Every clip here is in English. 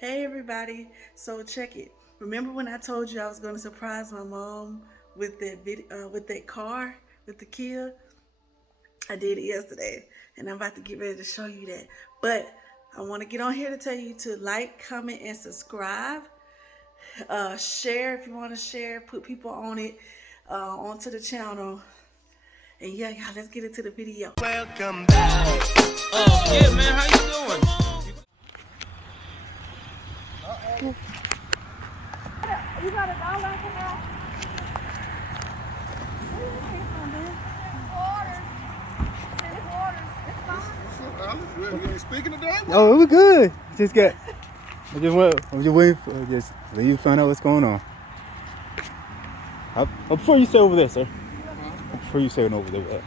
Hey everybody, so check it. Remember when I told you I was going to surprise my mom with that car, with the Kia? I did it yesterday, and I'm about to get ready to show you that. But I want to get on here to tell you to like, comment, and subscribe. Share if you want to share. Put people on it, onto the channel. And yeah, y'all, let's get into the video. Welcome back. Yeah, man, how you doing? You got a dollar I can have? You ain't speaking today? Oh, it was good. I'm just waiting for just let you find out what's going on. Before you say over there, sir. Before you say it over there.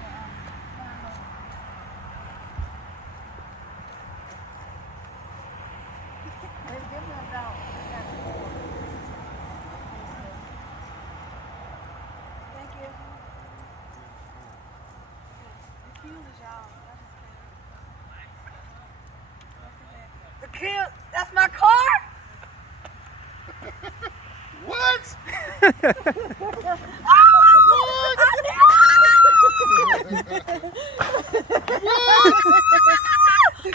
The Kia, that's my car? What?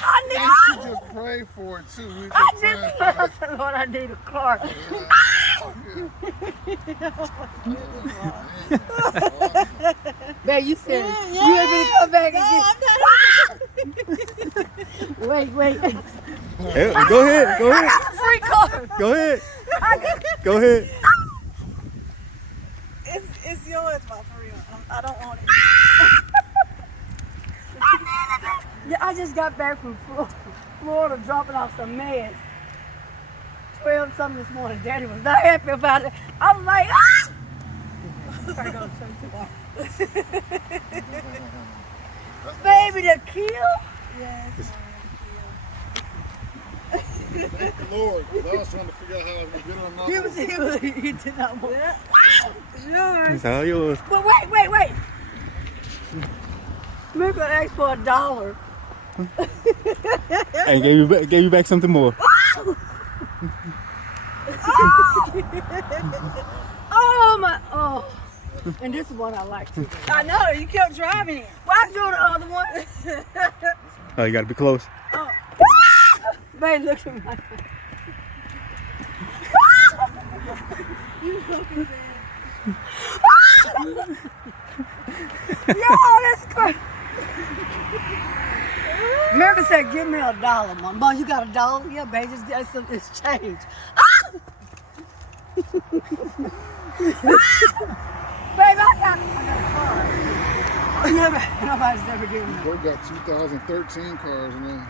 I should just pray for it too. I said, Lord, I need a car. Man, you serious? You ain't gonna come back and get... Wait. Hey, go ahead. I got a free car. Go ahead. Go ahead. It's yours, my for real. I don't want it. Yeah, I just got back from Florida dropping off some meds. 12 something this morning. Daddy was not happy about it. I was like, ah! I go to church tomorrow. Baby, the Kia? Yes. Thank the Lord. I was trying to figure out how I was going to get on that. He did not want it. Yours. It's all yours. But wait. Miracle asked for $1. And gave you back something more. Oh. And this is what I like too. I know, you kept driving it. Why I do the other one? Oh, you gotta be close. Oh. Babe, look at my face. Yo, that's crazy. Miracle said, give me $1, Mom. Mom, you got $1? Yeah, babe, it's change. Babe, I got a car. Nobody's ever given me. We got 2013 cars in there.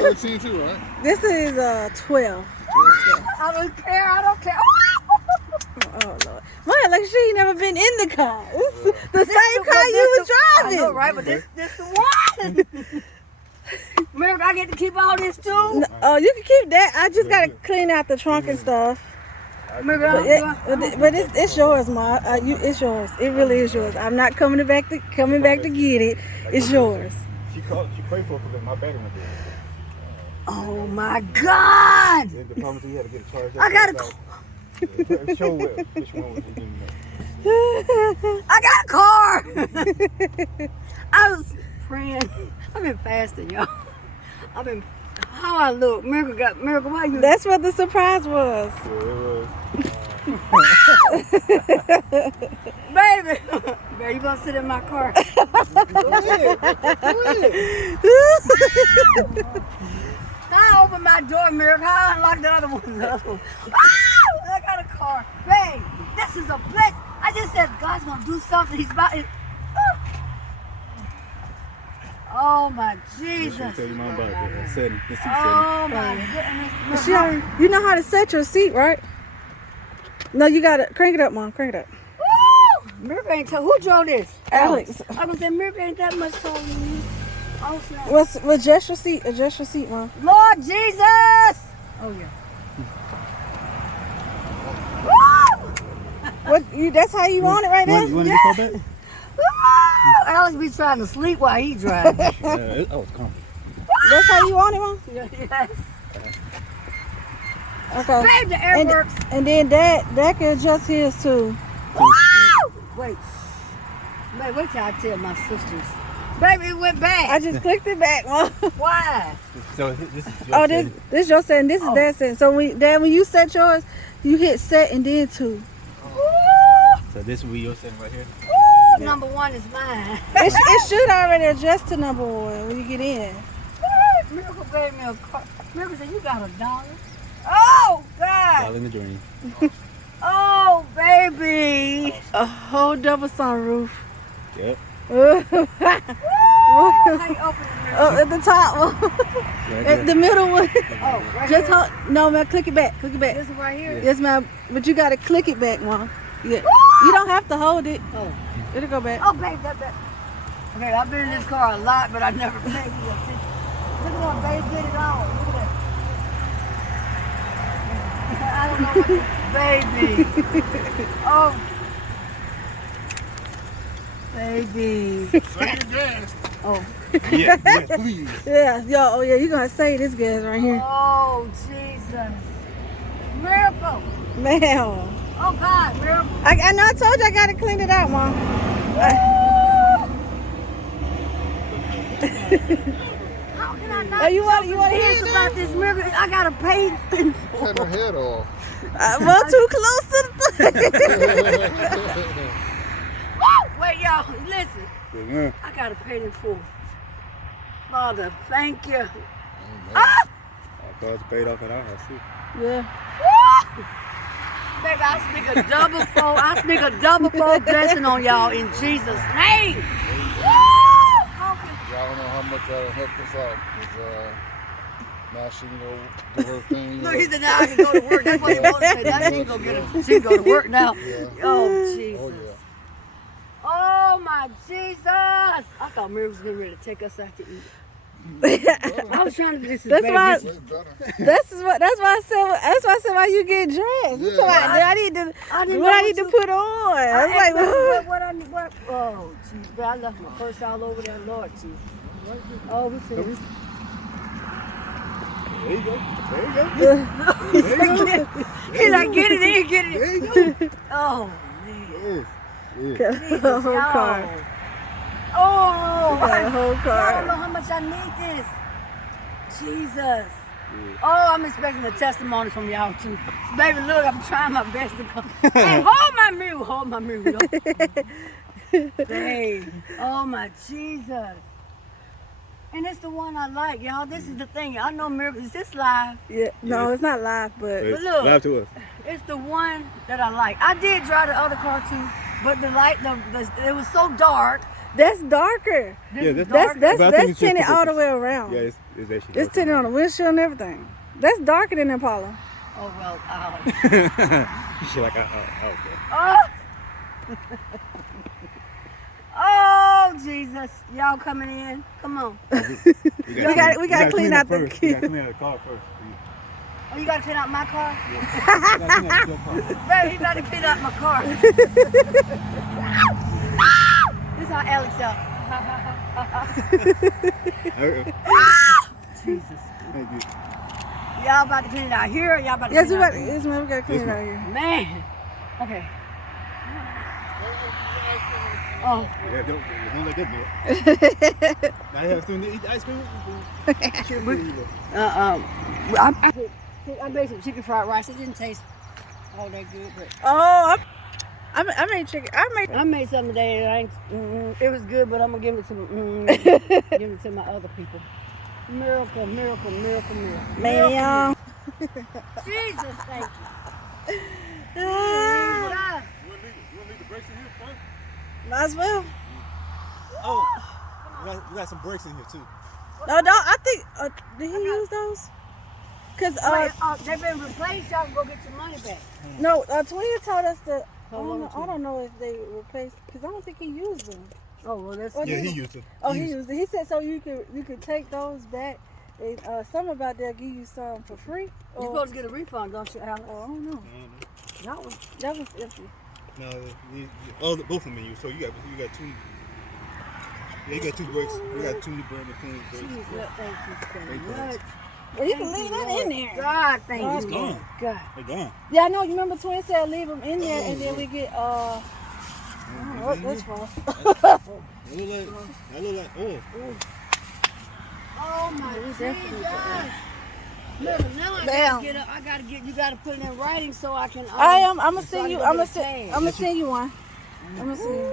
13 too, right? This is 12. I don't care. Oh Lord. Well, like she ain't never been in the car. It's the same car you was driving. I know, right? But this the one. Remember, I get to keep all this too? Oh, you can keep that. I just gotta clean out the trunk and stuff. Remember, But it's yours, Ma. It's yours. It really is yours. I'm not coming back to get it. It's yours. She prayed for it because my battery went dead. oh my God! The promise you had to get a charge. I got a car. Show which one was you I got a car. I was praying. I've been fasting, y'all. How I look. Miracle, why you? That's what the surprise was. Baby, you gonna sit in my car? Go ahead. I opened my door, Miracle. I unlocked the other one. I got a car. Babe, this is a blessing. I just said God's gonna do something. He's about it. Oh my Jesus. Tell your mom about that setting. The seat setting. Oh my goodness. You know how to set your seat, right? No, you gotta crank it up, Mom. Crank it up. Woo! Miracle ain't who drove this? Alex. I was saying Miracle ain't that much taller than you. Oh snap. Adjust your seat. Adjust your seat, Mom. Lord Jesus! Oh yeah. Woo! That's how you want it right now? You want to get so bad? Alex be trying to sleep while he drives. I was comfortable. That's how you want it, Mom? Yes. Okay. Babe, the air works. And then that can adjust his too. Wait. Babe, wait till I tell my sisters. Baby, it went back. I just clicked it back, Mom. Why? So this is your Oh, setting. this your setting. This is that setting. So when you set yours, you hit set and then 2. So this will be your setting right here. Ooh, number 1 is mine. It should already adjust to number 1 when you get in. Miracle gave me a car. Miracle said, you got $1. Oh, God. All in the dream. Oh, baby. A whole double sunroof. Yep. How you open it, Miracle? At the top one. At the middle one. Oh, right Just here? hold. No, man, click it back. Click it back. This is right here? Yes, ma'am. But you gotta click it back, Mom. Yeah. You don't have to hold it. Oh. It'll go back. Oh, babe, that. Okay, I've been in this car a lot, but I never paid you attention. Look at how babe did it all. Look at that. I don't know what baby. Oh. Baby. Second gas. Oh. Yeah, please. Yeah, yo, oh yeah, you're gonna save this gas right here. Oh, Jesus. Miracle. Man. Oh, God, miracle. I know I told you I gotta clean it out, Mom. How can I not? Oh, you want to hear Think it? about this miracle? I gotta pay. Cut her head off. Well, too close to the Wait, y'all, listen. I gotta pay in full. Father, thank you. Ah! Our car's paid off at our house too. Yeah. Baby, I speak a double fold. I speak a double fold blessing on y'all in Jesus' name. Y'all don't know how much that'll help us out. 'Cause, now she can go do her thing. Look, he said now I can go to work. That's what he wanted to say. Now she can go get her. She can go to work now. Yeah. Oh, Jesus. Oh, yeah. Oh, my Jesus. I thought Mary was getting ready to take us out to eat. I was trying to do this. That's why. Way better. That's why I said why you get dressed. You Yeah. talking about, I need to I didn't what know I what need to you- put on. I was like, what? Oh, jeez. I left my purse all over there. Lord, Jesus. Oh, we finished. There you go. There you go. He's like, get it in, get it in. There you go. Oh, man. the whole car. Y'all. Oh, Got a whole I don't car. know how much I need this. Jesus. Oh, I'm expecting a testimony from y'all too. Baby, look, I'm trying my best to come. Hey, hold my mirror. Hold my mirror. Babe. Oh, my Jesus. And it's the one I like, y'all. This is the thing. I know Miracle. Is this live? Yeah, no, it's not live, but It's look. live to us. It's the one that I like. I did drive the other car too, but the light, it was so dark. that's darker. This Yeah, is that's- darker. But I think That's it's just tinted all the because- way around. Yeah, it's actually. It's tinted on the windshield and everything. That's darker than Impala. Oh, well, She's like, okay. oh. Oh, Jesus. Y'all coming in? Come on. We gotta clean out the first. We gotta clean out the car first. Oh, you got to clean out my car? We gotta clean out your car. Baby, he got to clean out my car. This is how Alex out. Jesus. Thank you. Y'all about to clean it out here? Or y'all about to Yes, clean we it out got. there? Yes, man, we gotta clean it Yes, out here. Man. Okay. Oh. Yeah, don't let that do it. Now you have student to eat ice cream. I made some chicken fried rice. It didn't taste all that good, but Oh, I made chicken. I made something today that I ain't, it was good, but I'm gonna give it to give it to my other people. Miracle, miracle, miracle, miracle. Man. Jesus, thank you. Ah, You want to leave the brakes in here first? might as well. Oh, we got some brakes in here too. No, I think. Did he use those? Cause Wait, they've been replaced. Y'all can go get your money back. no, Twin told us to. Hold on, I don't know if they replaced. Cause I don't think he used them. Oh well, that's Or Yeah, did he used it. Oh, he used it. He said so you could take those back. And, something about they'll give you some for free. You're Or, supposed to get a refund, don't you, Alex? I don't know. That was That was empty. No, both of them in you. So you got two. Yeah, you got two brakes. You got two new brand new clean brakes. Jesus, thank you so Thank you. much. Well, you can leave that in there. God, thank It's you. gone. God. They're gone. Yeah, I know. You remember Twin said leave them in there, and then we get I don't know what this for. That look like oil. Oh my Jesus. Look, now I Bam. gotta get up. I gotta get. You gotta put it in writing so I can. I'm gonna so send I you. can I'm get gonna a send. tag. I'm gonna send you one. I'm gonna send you.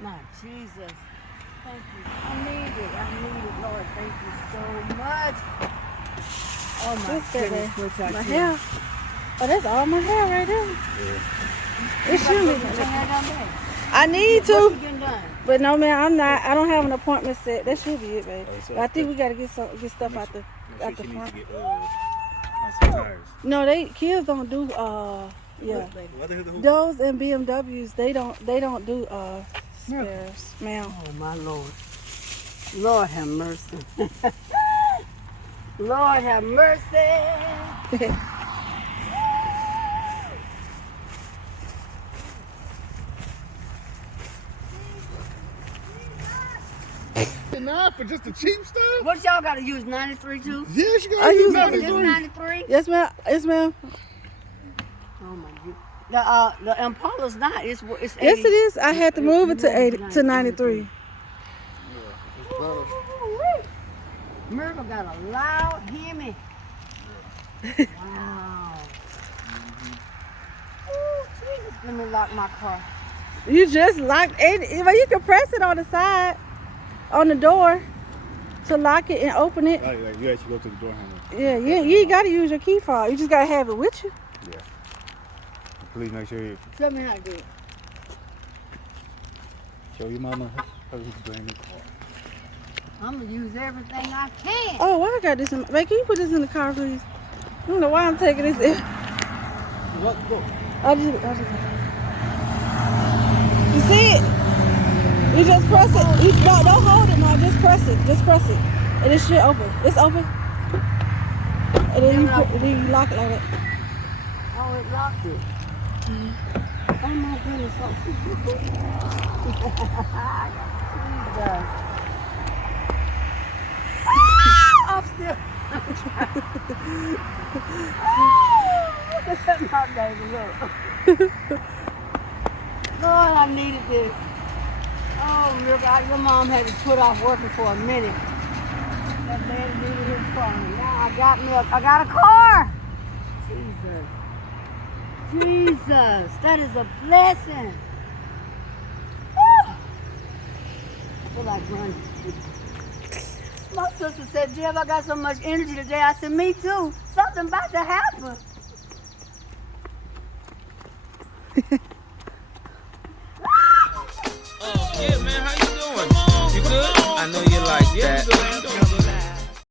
My Jesus. Thank you. I need it, Lord. Thank you so much. Oh my What's that goodness, there? which I My can. hair. Oh, that's all my hair right there. It should Your be. hair done bad. I need What you to, getting done? but no, man, I'm not. I don't have an appointment set. That should be it, babe. Oh, so But I think we gotta get stuff out the Make out the sure she needs front. to get some tires. No, kids don't do yeah. What the hell the whole Those and BMWs, they don't do spares, ma'am. Oh my Lord. Lord have mercy. Lord have mercy. Enough for just the cheap stuff? What y'all gotta use 93 too? Yes, you I gotta use use Just 93. 93? Yes, ma'am. Yes, ma'am. Oh my God. The Impala's not. It's 80. Yes, it is. I had to move it to 93. It's better. Miracle got a loud Hemi. Wow. Ooh, Jesus. Let me lock my car. You just lock it. Well, you can press it on the side, on the door, to lock it and open it. like you actually go to the door handle. Yeah, you ain't gotta use your key fob. You just gotta have it with you. Yeah. Please make sure you Tell me how to do it. show your mama how to bring the car. I'm going to use everything I can. Oh, why I got this in? Babe, can you put this in the car, please? I don't know why I'm taking this in. I just. You see it? You just press it. You don't hold it, no. Just press it. Just press it, and it should open. It's open. And then you lock it like that. Oh, it locked it. Oh my goodness. Jesus. I'm still. My baby, look. Lord, I needed this. Oh, look, your mom had to put off working for a minute. That man needed his car. Now I got a car. Jesus, that is a blessing. Woo. I feel like running. My sister said, Jeff, I got so much energy today. I said, me too. Something about to happen.